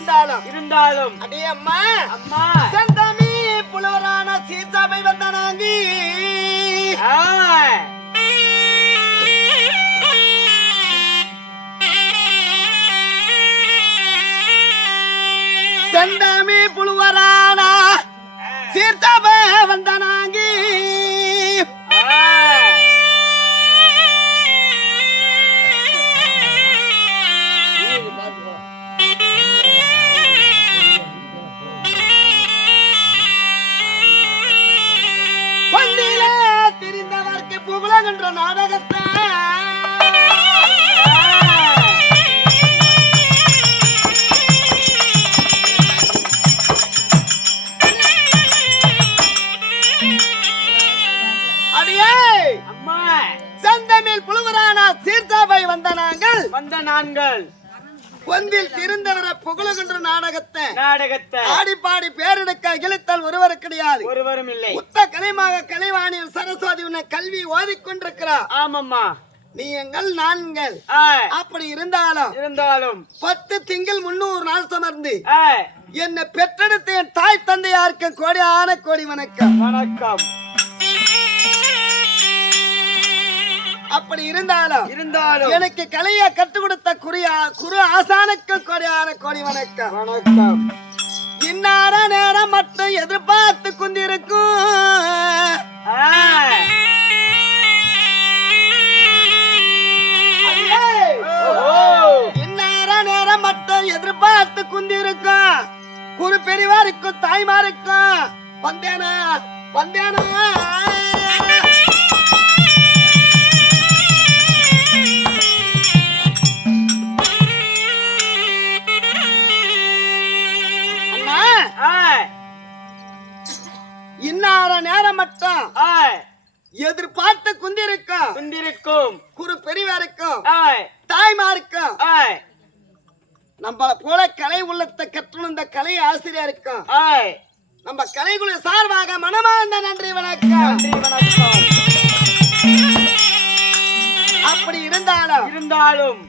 இருந்தாலும் அடே அம்மா அம்மா செந்தமி புலவரான சீதாவை வந்தனாங்கி செந்தமி புலவரான சீதாவை வந்தனாங்கி தெரிந்தவர்க்கு புகழென்ற நாடகத்தை அடியே அம்மா செந்தமிழ் புலவரான சீர்தாபாய் வந்த நாங்கள் பொந்தில் திருந்தவர புகழுகின்ற நாடகத்தை ஆடி பாடி பேரெடுக்க இழுத்தல் ஒருவர் கிடையாது, ஒருவரும் இல்லை. உத்த கலைமாக கலைவாணியில் சரஸ்வதி உன்னை கல்வி ஓதிக்கொண்டிருக்கிறார். ஆமாம்மா, நீ எங்கள் நான்கள். அப்படி இருந்தாலும் 10 திங்கள் 300 நாள் சுமர்ந்து என்னை பெற்றெடுத்த என் தாய் தந்தையாருக்கு கோடியான கோடி வணக்கம். வணக்கம். அப்படி இருந்தாலும் எனக்கு கலையை கற்றுக் கொடுத்த குரு ஆசானுக்கு கோடியான கோடி வணக்கம். வணக்கம். இன்னார நேரம் மட்டும் எதிர்பார்த்து கொண்டிருக்கும் இன்னார நேரம் மட்டும் எதிர்பார்த்து கொண்டிருக்கும் குரு பெரியவாருக்கும் தாய்மாருக்கும் வந்தேனா இன்னார நேரம் மட்டும் எதிர்பார்த்து குந்திருக்கும் குரு பெரியவருக்கும் தாய்மாருக்கும் நம்ம போல கலை உள்ளத்தை கற்றுணர்ந்த கலை ஆசிரியருக்கும் நம்ம கலைக்குழு சார்பாக மனமார்ந்த நன்றி வணக்கம். அப்படி இருந்தாலும்